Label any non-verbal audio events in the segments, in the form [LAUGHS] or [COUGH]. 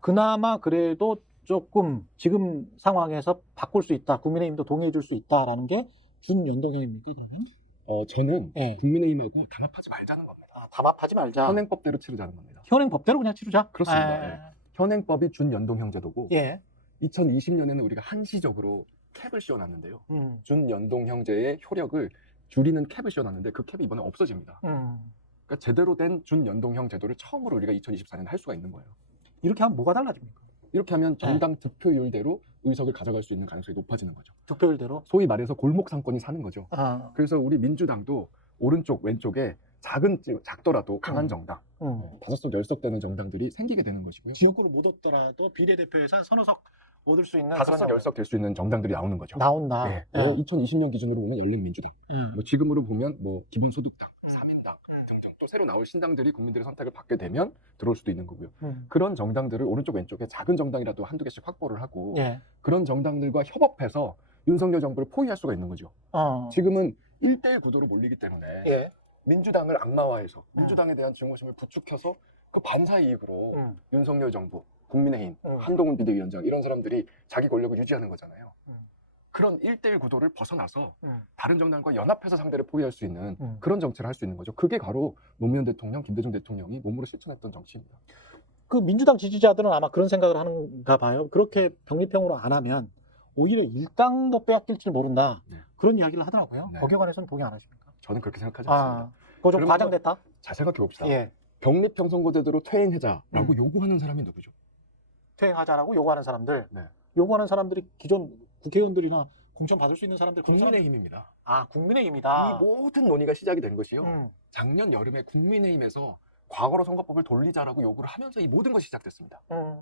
그나마 그래도 조금 지금 상황에서 바꿀 수 있다. 국민의힘도 동의해 줄 수 있다라는 게 준연동형입니까, 그러면? 어, 저는 예. 국민의힘하고 담합하지 말자는 겁니다. 아, 담합하지 말자. 현행법대로 치르자는 겁니다. 현행 법대로 그냥 치르자. 그렇습니다. 아, 예. 현행법이 준연동형제도고 예. 2020년에는 우리가 한시적으로 캡을 씌워놨는데요. 음. 준연동형제의 효력을 줄이는 캡을 씌워놨는데 그 캡이 이번에 없어집니다. 음. 그러니까 제대로 된 준연동형 제도를 처음으로 우리가 2024년에 할 수가 있는 거예요. 이렇게 하면 뭐가 달라집니까? 이렇게 하면 네. 정당 득표율대로 의석을 가져갈 수 있는 가능성이 높아지는 거죠. 득표율대로. 소위 말해서 골목 상권이 사는 거죠. 아, 그래서 우리 민주당도 오른쪽 왼쪽에 작은 지- 작더라도 강한 음. 정당 음. 다섯 석 열 석 되는 정당들이 생기게 되는 것이고요. 지역구로 못 얻더라도 비례대표에서 한 서너 석 얻을 수 있는 다섯 석 열 석 될 수 있는 정당들이 나오는 거죠. 나온다. 네. 예. 뭐 2020년 기준으로 보면 열린민주당, 음. 뭐 지금으로 보면 뭐 기본소득당, 새로 나올 신당들이 국민들의 선택을 받게 되면 들어올 수도 있는 거고요. 음. 그런 정당들을 오른쪽 왼쪽에 작은 정당이라도 한두 개씩 확보를 하고 예. 그런 정당들과 협업해서 윤석열 정부를 포위할 수가 있는 거죠. 어. 지금은 1대1 구도로 몰리기 때문에 예. 민주당을 악마화해서 음. 민주당에 대한 증오심을 부추겨서 그 반사 이익으로 음. 윤석열 정부, 국민의힘, 음. 한동훈 비대위원장 이런 사람들이 자기 권력을 유지하는 거잖아요. 음. 그런 1대1 구도를 벗어나서 음. 다른 정당과 연합해서 상대를 포위할 수 있는 음. 그런 정치를 할 수 있는 거죠. 그게 바로 노무현 대통령, 김대중 대통령이 몸으로 실천했던 정치입니다. 그 민주당 지지자들은 아마 그런 생각을 하는가 봐요. 그렇게 병립형으로 안 하면 오히려 일당도 빼앗길지 모른다. 네. 그런 이야기를 하더라고요. 네. 거기에 관해서는 동의 안 하십니까? 저는 그렇게 생각하지 않습니다. 아, 그거 좀 과장됐다? 자 생각해 봅시다. 예. 병립형 선거제도로 퇴행하자라고 음. 요구하는 사람이 누구죠? 퇴행하자라고 요구하는 사람들. 네. 요구하는 사람들이 기존 국회의원들이나 공천 받을 수 있는 사람들. 그런 사람- 국민의힘입니다. 아, 국민의힘이다. 이 모든 논의가 시작이 된 것이요. 음. 작년 여름에 국민의힘에서 과거로 선거법을 돌리자라고 요구를 하면서 이 모든 것이 시작됐습니다. 음.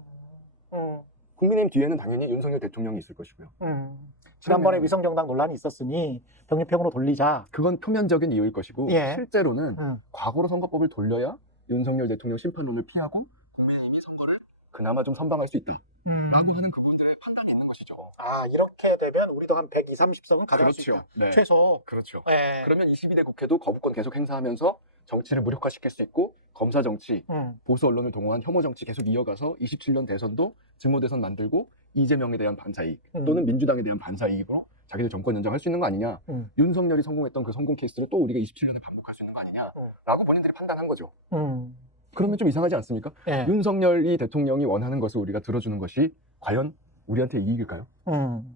음. 국민의힘 뒤에는 당연히 윤석열 대통령이 있을 것이고요. 음. 지난번에 그러면- 위성정당 논란이 있었으니 병립형으로 돌리자. 그건 표면적인 이유일 것이고 예. 실제로는 음. 과거로 선거법을 돌려야 윤석열 대통령 심판론을 피하고 국민의힘이 선거를 그나마 좀 선방할 수 있다. 라고 하는 것이죠. 아, 이렇게 되면 우리도 한 120, 30석은 가져갈 수 있다. 네. 최소. 그렇죠. 네. 그러면 22대 국회도 거부권 계속 행사하면서 정치를 무력화시킬 수 있고 검사 정치, 음. 보수 언론을 동원한 혐오 정치 계속 이어가서 27년 대선도 증오 대선 만들고 이재명에 대한 반사 이익 음. 또는 민주당에 대한 반사 이익으로 자기들 정권 연장할 수 있는 거 아니냐. 음. 윤석열이 성공했던 그 성공 케이스를 또 우리가 27년에 반복할 수 있는 거 음. 아니냐라고 본인들이 판단한 거죠. 음. 그러면 좀 이상하지 않습니까? 예. 윤석열이 대통령이 원하는 것을 우리가 들어주는 것이 과연 우리한테 이익일까요? 음.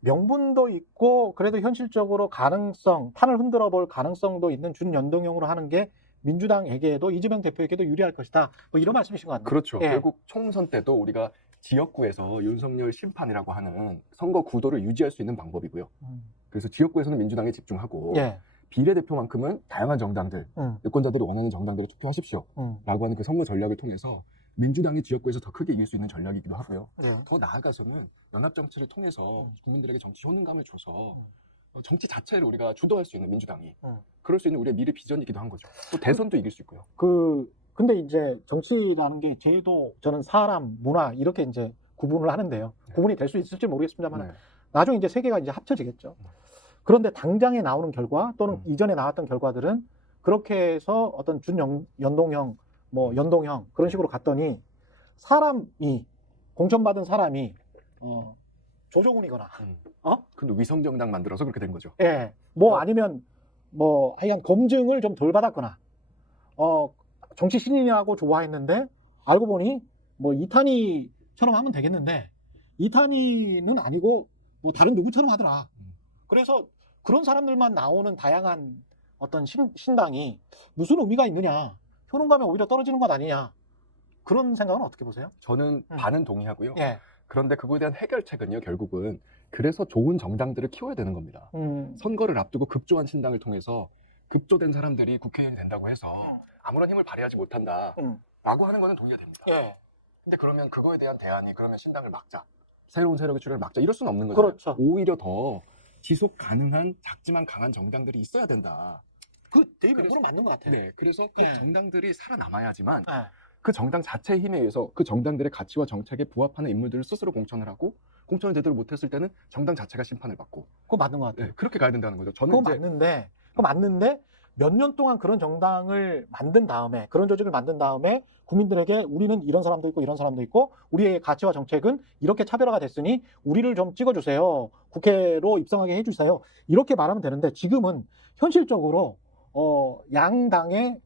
명분도 있고 그래도 현실적으로 가능성, 판을 흔들어 볼 가능성도 있는 준연동형으로 하는 게 민주당에게도 이재명 대표에게도 유리할 것이다. 뭐 이런 말씀이신 것 같네요. 그렇죠. 예. 결국 총선 때도 우리가 지역구에서 윤석열 심판이라고 하는 선거 구도를 유지할 수 있는 방법이고요. 음. 그래서 지역구에서는 민주당에 집중하고 예. 비례대표만큼은 다양한 정당들, 음. 유권자들이 원하는 정당들을 투표하십시오. 음. 라고 하는 그 선거 전략을 통해서 민주당이 지역구에서 더 크게 이길 수 있는 전략이기도 하고요. 네. 더 나아가서는 연합 정치를 통해서 음. 국민들에게 정치 효능감을 줘서 음. 어, 정치 자체를 우리가 주도할 수 있는 민주당이 음. 그럴 수 있는 우리의 미래 비전이기도 한 거죠. 또 대선도 이길 수 있고요. 그 근데 이제 정치라는 게 제도 저는 사람, 문화 이렇게 이제 구분을 하는데요. 네. 구분이 될 수 있을지 모르겠습니다만 네. 나중에 이제 세 개가 이제 합쳐지겠죠. 음. 그런데 당장에 나오는 결과 또는 음. 이전에 나왔던 결과들은 그렇게 해서 어떤 준연동형, 뭐 연동형 그런 식으로 갔더니 사람이 공천받은 사람이 어, 조조군이거나 음. 어? 근데 위성 정당 만들어서 그렇게 된 거죠. 예, 뭐 어. 아니면 뭐 하여간 검증을 좀 덜 받았거나 어 정치 신인이라고 좋아했는데 알고 보니 뭐 이탄희처럼 하면 되겠는데 이탄희는 아니고 뭐 다른 누구처럼 하더라. 음. 그래서 그런 사람들만 나오는 다양한 어떤 신, 신당이 무슨 의미가 있느냐? 효능감이 오히려 떨어지는 것 아니냐? 그런 생각은 어떻게 보세요? 저는 음. 반은 동의하고요. 예. 그런데 그거에 대한 해결책은요, 결국은 그래서 좋은 정당들을 키워야 되는 겁니다. 음, 선거를 앞두고 급조한 신당을 통해서 급조된 사람들이 국회의원이 된다고 해서 아무런 힘을 발휘하지 못한다. 음. 라고 하는 거는 동의가 됩니다. 예. 근데 그러면 그거에 대한 대안이 그러면 신당을 막자. 새로운 세력의 출현을 막자. 이럴 수는 없는 거죠. 그렇죠. 오히려 더 지속 가능한 작지만 강한 정당들이 있어야 된다. 그 그건 맞는 것 같아요. 네. 그래서 그 예. 정당들이 살아남아야지만 예. 그 정당 자체의 힘에 의해서 그 정당들의 가치와 정책에 부합하는 인물들을 스스로 공천을 하고 공천을 제대로 못했을 때는 정당 자체가 심판을 받고 그거 맞는 것 같아요. 네, 그렇게 가야 된다는 거죠. 저는 그거 이제 맞는데, 그거 맞는데 몇 년 동안 그런 정당을 만든 다음에 그런 조직을 만든 다음에 국민들에게 우리는 이런 사람도 있고 이런 사람도 있고 우리의 가치와 정책은 이렇게 차별화가 됐으니 우리를 좀 찍어주세요. 국회로 입성하게 해주세요. 이렇게 말하면 되는데 지금은 현실적으로 어, 양당의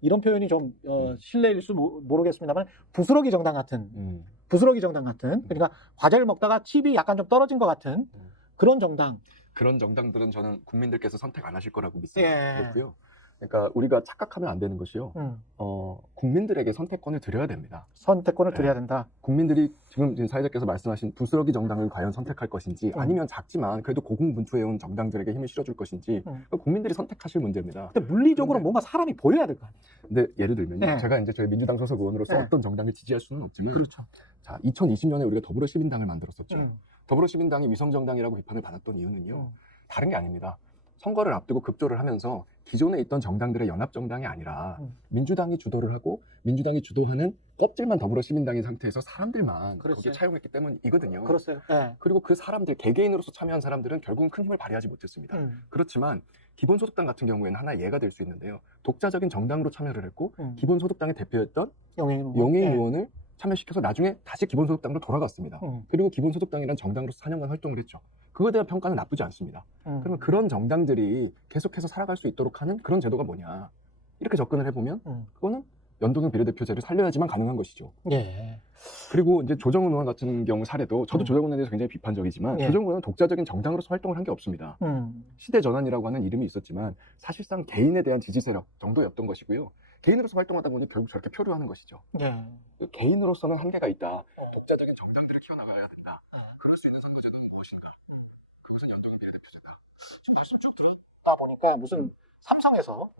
이런 표현이 좀 어, 실례일 수 모- 모르겠습니다만 부스러기 정당 같은 음. 부스러기 정당 같은 그러니까 과자를 먹다가 칩이 약간 좀 떨어진 것 같은 음. 그런 정당 그런 정당들은 저는 국민들께서 선택 안 하실 거라고 예. 믿습니다. 그렇고요. 그러니까 우리가 착각하면 안 되는 것이요. 음, 어, 국민들에게 선택권을 드려야 됩니다. 선택권을 네. 드려야 된다. 국민들이 지금 사회자께서 말씀하신 부스러기 정당을 과연 선택할 것인지 음. 아니면 작지만 그래도 고공분투해온 정당들에게 힘을 실어줄 것인지 음. 그건 국민들이 선택하실 문제입니다. 근데 물리적으로 그런데- 뭔가 사람이 보여야 될 거 아니에요. 근데 예를 들면요. 네. 제가 이제 저희 민주당 소속 의원으로서 네. 어떤 정당을 지지할 수는 없지만 그렇죠. 자, 2020년에 우리가 더불어시민당을 만들었었죠. 음, 더불어시민당이 위성정당이라고 비판을 받았던 이유는요. 음. 다른 게 아닙니다. 선거를 앞두고 급조를 하면서 기존에 있던 정당들의 연합정당이 아니라 음. 민주당이 주도를 하고 민주당이 주도하는 껍질만 더불어시민당인 상태에서 사람들만 그렇죠. 거기에 차용했기 때문이거든요. 그렇어요. 예. 그리고 그 사람들 개개인으로서 참여한 사람들은 결국은 큰 힘을 발휘하지 못했습니다. 음, 그렇지만 기본소득당 같은 경우에는 하나 예가 될 수 있는데요. 독자적인 정당으로 참여를 했고 음. 기본소득당의 대표였던 영예인 의원. 예. 의원 을 참여시켜서 나중에 다시 기본소득당으로 돌아갔습니다. 음, 그리고 기본소득당이란 정당으로서 4년간 활동을 했죠. 그거에 대한 평가는 나쁘지 않습니다. 음. 그러면 그런 정당들이 계속해서 살아갈 수 있도록 하는 그런 제도가 뭐냐. 이렇게 접근을 해보면 음. 그거는 연동형 비례대표제를 살려야지만 가능한 것이죠. 예. 그리고 이제 조정훈 의원 같은 경우 사례도 저도 음. 조정훈에 대해서 굉장히 비판적이지만 예. 조정훈 의원은 독자적인 정당으로서 활동을 한 게 없습니다. 음. 시대 전환이라고 하는 이름이 있었지만 사실상 개인에 대한 지지 세력 정도였던 것이고요. 개인으로서 활동하다 보니 결국 저렇게 표류하는 것이죠. 예. 그 개인으로서는 한계가 있다. 독자적인 정당들을 키워나가야 된다. 그럴 수 있는 선거제도는 무엇인가? 그것은 연동형 비례대표제다. 지금 말씀 쭉 들어. 다 보니까 무슨 삼성에서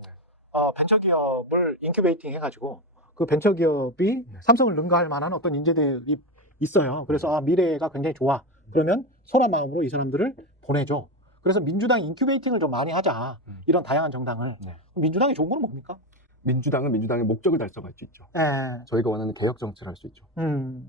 어, 벤처기업을 인큐베이팅 해가지고 그 벤처기업이 네. 삼성을 능가할 만한 어떤 인재들이 있어요. 그래서 아, 미래가 굉장히 좋아. 그러면 선한 마음으로 이 사람들을 보내줘. 그래서 민주당 인큐베이팅을 좀 많이 하자. 음. 이런 다양한 정당을. 네. 민주당이 좋은 건 뭡니까? 민주당은 민주당의 목적을 달성할 수 있죠. 예. 저희가 원하는 개혁 정치를 할 수 있죠. 음.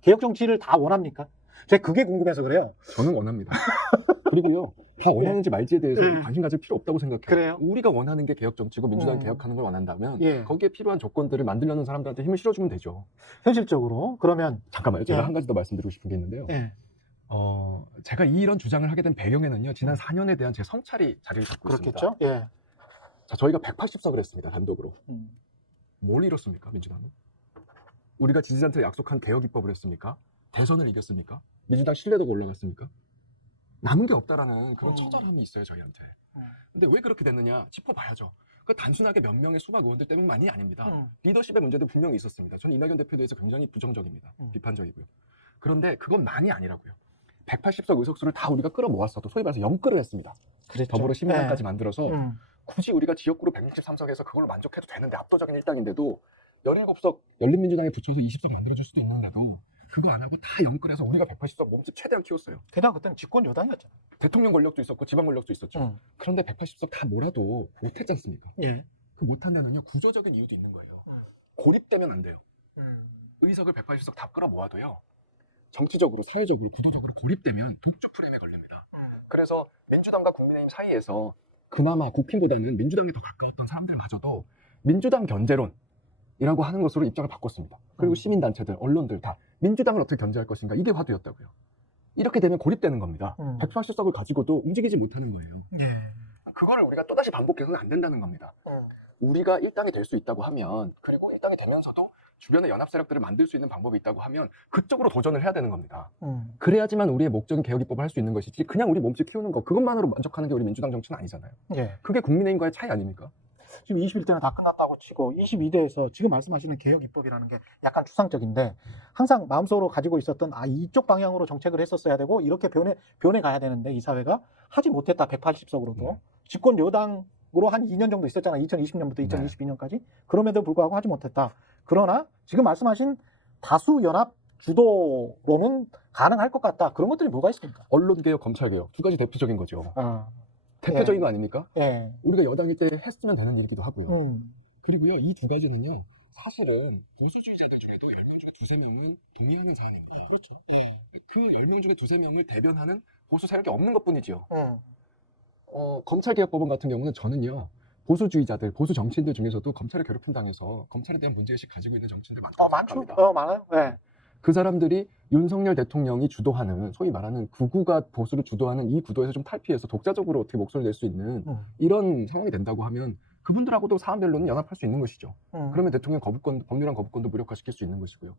개혁 정치를 다 원합니까? 제가 그게 궁금해서 그래요. 저는 원합니다. [LAUGHS] 그리고요, 다 원하는지 말지에 대해서 네. 관심 가질 필요 없다고 생각해요. 그래요? 우리가 원하는 게 개혁 정치고 민주당 음. 개혁하는 걸 원한다면 예. 거기에 필요한 조건들을 만들려는 사람들한테 힘을 실어주면 되죠. 현실적으로 그러면 잠깐만요. 제가 예. 한 가지 더 말씀드리고 싶은 게 있는데요. 예. 어, 제가 이런 주장을 하게 된 배경에는요, 지난 4년에 대한 제 성찰이 자리를 잡고 있습니다. 그렇겠죠? 예. 자, 저희가 180석을 했습니다, 단독으로. 음. 뭘 이뤘습니까, 민주당은? 우리가 지지자한테 약속한 개혁 입법을 했습니까? 대선을 이겼습니까? 민주당 신뢰도가 올라갔습니까? 남은 게 없다라는 그런 음. 처절함이 있어요, 저희한테. 음. 근데 왜 그렇게 됐느냐? 짚어봐야죠. 그 단순하게 몇 명의 수박 의원들 때문만이 아닙니다. 음. 리더십의 문제도 분명히 있었습니다. 저는 이낙연 대표에 대해서 굉장히 부정적입니다. 음. 비판적이고요. 그런데 그건 많이 아니라고요. 180석 의석수를 다 우리가 끌어모았어도 소위 말해서 영끌을 했습니다. 그랬죠. 더불어 시민당까지 예. 만들어서 음. 굳이 우리가 지역구로 163석에서 그걸 만족해도 되는데 압도적인 일당인데도 17석 열린민주당에 붙여서 20석 만들어줄 수도 있는데도 그거 안 하고 다 영끌해서 우리가 180석 몸집 최대한 키웠어요. 게다가 그때는 집권 여당이었잖아. 대통령 권력도 있었고 지방 권력도 있었죠. 음. 그런데 180석 다 몰아도 못했지 않습니까? 예. 그 못한 데는요 구조적인 이유도 있는 거예요. 음. 고립되면 안 돼요. 음. 의석을 180석 다 끌어 모아도요. 정치적으로, 사회적으로, 구도적으로 고립되면 독주 프레임에 걸립니다. 그래서 민주당과 국민의힘 사이에서 그나마 국힘보다는 민주당에 더 가까웠던 사람들마저도 민주당 견제론이라고 하는 것으로 입장을 바꿨습니다. 그리고 음. 시민단체들, 언론들 다 민주당을 어떻게 견제할 것인가 이게 화두였다고요. 이렇게 되면 고립되는 겁니다. 음. 180석을 가지고도 움직이지 못하는 거예요. 예. 그거를 우리가 또다시 반복해서는 안 된다는 겁니다. 음. 우리가 일당이 될 수 있다고 하면 그리고 일당이 되면서도 주변에 연합 세력들을 만들 수 있는 방법이 있다고 하면 그쪽으로 도전을 해야 되는 겁니다. 음. 그래야지만 우리의 목적인 개혁 입법을 할 수 있는 것이지 그냥 우리 몸집 키우는 거 그것만으로 만족하는 게 우리 민주당 정치는 아니잖아요. 예. 그게 국민의힘과의 차이 아닙니까? 지금 21대는 다 끝났다고 치고 22대에서 지금 말씀하시는 개혁 입법이라는 게 약간 추상적인데 항상 마음속으로 가지고 있었던 아 이쪽 방향으로 정책을 했었어야 되고 이렇게 변해 변해 가야 되는데 이 사회가 하지 못했다 180석으로도 네. 집권 여당으로 한 2년 정도 있었잖아 2020년부터 네. 2022년까지 그럼에도 불구하고 하지 못했다 그러나 지금 말씀하신 다수 연합 주도로는 가능할 것 같다 그런 것들이 뭐가 있습니까? 언론 개혁, 검찰 개혁 두 가지 대표적인 거죠. 아, 대표적인 거 아닙니까? 예, 우리가 여당일 때 했으면 되는 일이기도 하고요. 음, 그리고요 이 두 가지는요 사실은 보수주의자들 중에도 10명 중에 두세 명은 동의하는 사안입니다. 그렇죠. 예, 그 10명 중에 두세 명을 대변하는 보수 세력이 없는 것 뿐이지요. 음, 어, 검찰개혁법원 같은 경우는 저는요 보수주의자들, 보수 정치인들 중에서도 검찰에 괴롭힘 당해서 검찰에 대한 문제의식 가지고 있는 정치인들 많다고 어, 많죠. 생각합니다. 어, 많아요. 네. 그 사람들이 윤석열 대통령이 주도하는 소위 말하는 극우가 보수를 주도하는 이 구도에서 좀 탈피해서 독자적으로 어떻게 목소리를 낼 수 있는 음. 이런 상황이 된다고 하면 그분들하고도 사안별로는 연합할 수 있는 것이죠. 음. 그러면 대통령 거부권, 법률안 거부권도 무력화시킬 수 있는 것이고요.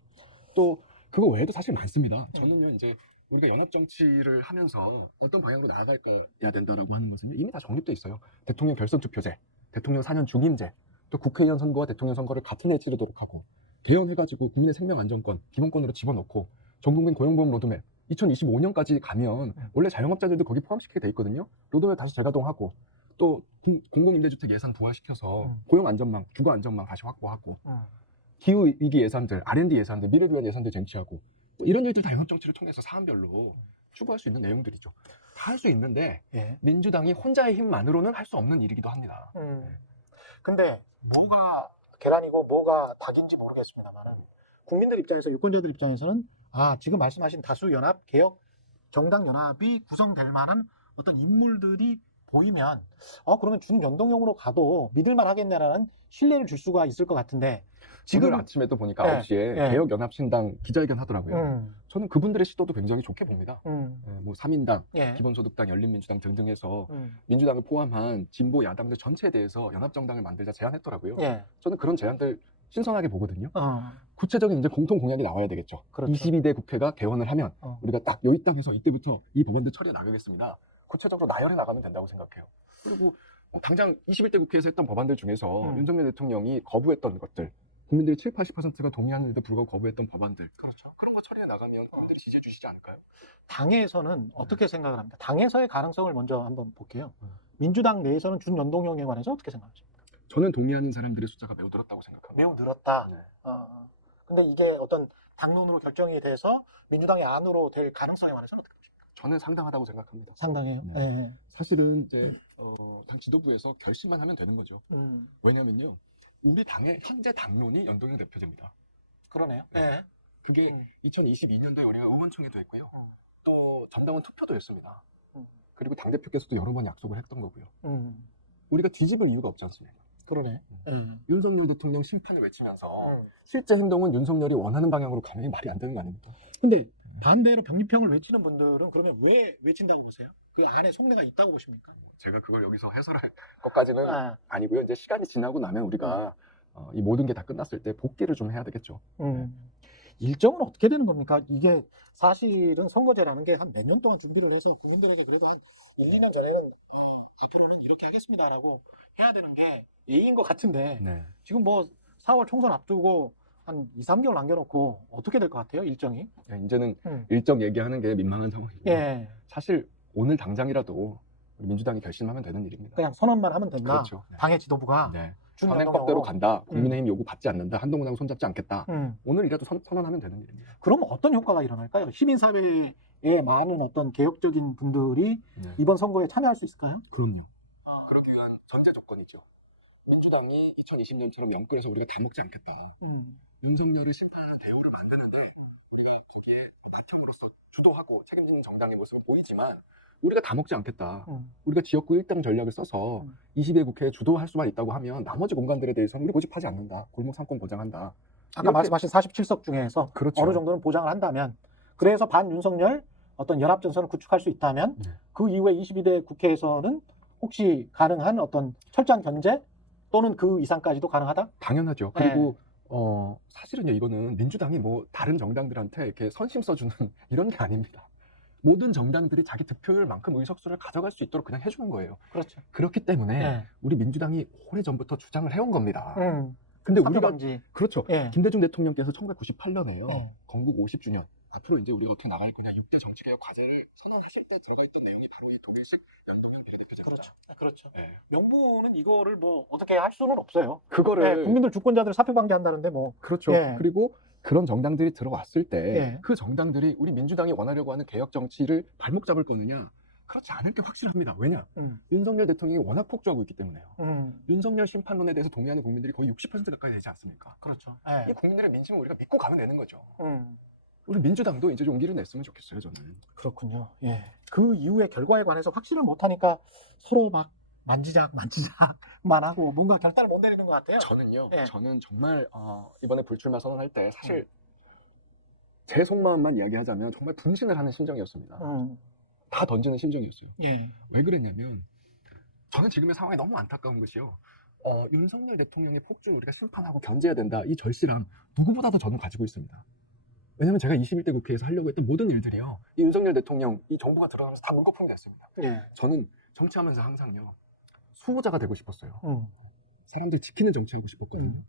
또 그거 외에도 사실 많습니다. 저는요 이제 우리가 연합 정치를 하면서 어떤 방향으로 나아갈 거야 된다라고 하는 것은 이미 다 정립돼 있어요. 대통령 결선 투표제, 대통령 4년 중임제, 또 국회의원 선거와 대통령 선거를 같은 해에 치르도록 하고 개헌해가지고 국민의 생명 안정권 기본권으로 집어넣고 전국민 고용보험 로드맵 2025년까지 가면 음. 원래 자영업자들도 거기 포함시키게 돼 있거든요. 로드맵 다시 재가동하고 또 공- 공공임대주택 예산 부활시켜서 음. 고용 안전망, 주거 안전망 다시 확보하고 음. 기후 위기 예산들, R&D 예산들, 위한 예산들 쟁취하고 뭐 이런 일들 다 연합 정치를 통해서 사안별로 추구할 수 있는 내용들이죠. 다 할 수 있는데 예. 민주당이 혼자의 힘만으로는 할 수 없는 일이기도 합니다. 음. 근데 뭐가 계란이고 뭐가 닭인지 모르겠습니다만은 국민들 입장에서 유권자들 입장에서는 아 지금 말씀하신 다수 연합 개혁 정당 연합이 구성될 만한 어떤 인물들이 보이면 어 그러면 준연동형으로 가도 믿을만 하겠네라는 신뢰를 줄 수가 있을 것 같은데 지금 지금 아침에도 보니까 네, 9시에 네. 개혁연합신당 기자회견 하더라고요. 음, 저는 그분들의 시도도 굉장히 좋게 봅니다. 음, 예, 뭐 3인당, 예. 기본소득당, 열린민주당 등등 해서 음, 민주당을 포함한 진보 야당들 전체에 대해서 연합정당을 만들자 제안했더라고요. 예. 저는 그런 제안들 신선하게 보거든요. 어, 구체적인 이제 공통 공약이 나와야 되겠죠. 그렇죠. 22대 국회가 개원을 하면 어. 우리가 딱 여기 땅에서 이때부터 이 법안들 처리해 나가겠습니다. 구체적으로 나열해 나가면 된다고 생각해요. 그리고 뭐 당장 21대 국회에서 했던 법안들 중에서 음. 윤석열 대통령이 거부했던 것들, 국민들이 7, 80%가 동의하는데도 불구하고 거부했던 법안들, 그렇죠. 그런 거 처리해 나가면 국민들이 지지해 주시지 않을까요? 당에서는 어떻게 생각을 합니까? 당에서의 가능성을 먼저 한번 볼게요. 음. 민주당 내에서는 준연동형에 관해서 어떻게 생각하십니까? 저는 동의하는 사람들의 숫자가 매우 늘었다고 생각합니다. 매우 늘었다. 네. 어, 어. 근데 이게 어떤 당론으로 결정이 돼서 민주당의 안으로 될 가능성에 관해서는 어떻게? 저는 상당하다고 생각합니다. 상당해요. 네. 네. 사실은 이제 어, 당 지도부에서 결심만 하면 되는 거죠. 음, 왜냐면요, 우리 당의 현재 당론이 연동형 대표제입니다. 그러네요. 네. 네. 그게 음, 2022년도에 우리가 의원총회도 했고요. 어. 또 전당원 투표도 했습니다. 음. 그리고 당대표께서도 여러 번 약속을 했던 거고요. 음, 우리가 뒤집을 이유가 없지 않습니까? 그러네. 음. 윤석열 대통령 심판을 외치면서 음. 실제 행동은 윤석열이 원하는 방향으로 게 말이 안 되는 거 아닙니까? 근데 반대로 병립형을 외치는 분들은 그러면 왜 외친다고 보세요? 그 안에 속내가 있다고 보십니까? 제가 그걸 여기서 해설할 것까지는 아, 아니고요. 이제 시간이 지나고 나면 우리가 어, 이 모든 게 다 끝났을 때 복귀를 좀 해야 되겠죠. 음. 일정은 어떻게 되는 겁니까? 이게 사실은 선거제라는 게 한 몇 년 동안 준비를 해서 국민들에게 그래도 한 1, 2년 전에는 어, 앞으로는 이렇게 하겠습니다라고 해야 되는 게 예의인 것 같은데 네. 지금 뭐 4월 총선 앞두고 한 2, 3개월 남겨놓고 어떻게 될 것 같아요? 일정이? 이제는 음. 일정 얘기하는 게 민망한 상황이고 예. 사실 오늘 당장이라도 민주당이 결심하면 되는 일입니다. 그냥 선언만 하면 된다. 그렇죠. 네. 당의 지도부가 네. 현행법대로 간다. 국민의힘 요구 받지 않는다. 한동훈하고 손잡지 않겠다. 음. 오늘이라도 선, 선언하면 되는 일입니다. 그럼 어떤 효과가 일어날까요? 시민사회에 많은 어떤 개혁적인 분들이 네. 이번 선거에 참여할 수 있을까요? 그럼요. 그렇게 한 전제 조건이죠. 민주당이 2020년처럼 영끌에서 우리가 다 먹지 않겠다. 음. 윤석열을 심판하는 대우를 만드는데 우리가 거기에 나청으로서 주도하고 책임지는 정당의 모습은 보이지만 우리가 다 먹지 않겠다. 음. 우리가 지역구 1당 전략을 써서 음. 22대 국회에 주도할 수만 있다고 하면 나머지 공간들에 대해서는 우리 고집하지 않는다. 골목 상권 보장한다. 아까 말씀하신 47석 중에서 그렇죠. 어느 정도는 보장을 한다면 그래서 반윤석열 어떤 연합전선을 구축할 수 있다면 네. 그 이후에 22대 국회에서는 혹시 가능한 어떤 철저한 견제 또는 그 이상까지도 가능하다? 당연하죠. 네. 그리고 어 사실은요 이거는 민주당이 뭐 다른 정당들한테 이렇게 선심 써주는 [LAUGHS] 이런 게 아닙니다. 모든 정당들이 자기 득표율만큼 의석수를 가져갈 수 있도록 그냥 해주는 거예요. 그렇죠. 그렇기 때문에 네. 우리 민주당이 오래전부터 주장을 해온 겁니다. 음. 근데 우리가 삼대방지. 그렇죠. 예. 김대중 대통령께서 1998년에요. 네. 건국 50주년. 앞으로 이제 우리가 어떻게 나갈 거냐 6대 정치개혁 과제를 선언하실 때 들어가 있던 내용이 바로 이 독일식 연동형 비례대표제입니다. 그렇죠. 그렇죠. 네. 명분은 이거를 뭐 어떻게 할 수는 없어요. 그거를 예, 국민들 주권자들 사표 방지한다는데 뭐 그렇죠. 예. 그리고 그런 정당들이 들어왔을 때 예. 그 정당들이 우리 민주당이 원하려고 하는 개혁 정치를 발목 잡을 거느냐? 그렇지 않을 게 확실합니다. 왜냐? 음. 윤석열 대통령이 워낙 폭주하고 있기 때문에요. 음. 윤석열 심판론에 대해서 동의하는 국민들이 거의 60% 가까이 되지 않습니까? 그렇죠. 이 예. 국민들의 민심을 우리가 믿고 가면 되는 거죠. 음. 우리 민주당도 이제 용기를 냈으면 좋겠어요, 저는. 그렇군요. 예. 그 이후의 결과에 관해서 확신을 못 하니까 서로 막 만지작 만지작만 하고 뭔가 결단을 못 내리는 것 같아요. 저는요. 예. 저는 정말 어, 이번에 불출마 선언할 때 사실 제 속마음만 이야기하자면 정말 분신을 하는 심정이었습니다. 어, 다 던지는 심정이었어요. 예. 왜 그랬냐면 저는 지금의 상황이 너무 안타까운 것이요. 어, 윤석열 대통령의 폭주를 우리가 심판하고 견제해야 된다. 이 절실함 누구보다도 저는 가지고 있습니다. 왜냐면 제가 21대 국회에서 하려고 했던 모든 일들이요. 이 윤석열 대통령, 이 정부가 들어가면서 다 물거품이 됐습니다. 예. 저는 정치하면서 항상요. 수호자가 되고 싶었어요. 음. 사람들 지키는 정치하고 싶었거든요. 음.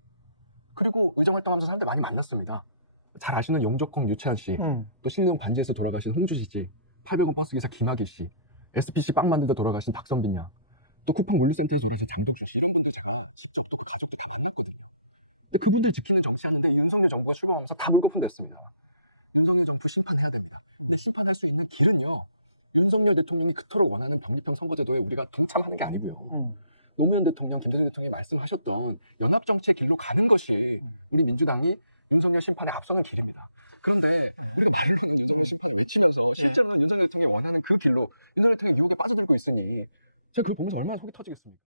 그리고 의정 활동하면서 사람들 많이 만났습니다. 잘 아시는 용적콩 유채한 씨, 음. 또 신동 반지에서 돌아가신 홍주시 씨, 800원 버스 기사 김학의 씨, SPC 빵 만들다 돌아가신 박선빈 양, 또 쿠팡 물류센터에서 일하신 장덕수 씨 이런 분들 제가 직접 가족들과 만났거든요. 근데 그분들 지키는 정치하는데 윤석열 정부가 출범하면서 다 물거품 됐습니다. 윤석열 정부 심판해야 됩니다. 근데 심판할 수 있는 길은요. 윤석열 대통령이 그토록 원하는 독립형 선거제도에 우리가 동참하는 게 아니고요. 음. 노무현 대통령, 김대중 대통령이 말씀하셨던 연합 정치의 길로 가는 것이 우리 민주당이 윤석열 심판에 앞서는 길입니다. 그런데 그 다른 윤석열 심판을 외치면서 실제로 윤석열 대통령이 원하는 그 길로 윤석열 대통령이 유혹에 빠져들고 있으니 제가 그걸 보면서 얼마나 속이 터지겠습니까?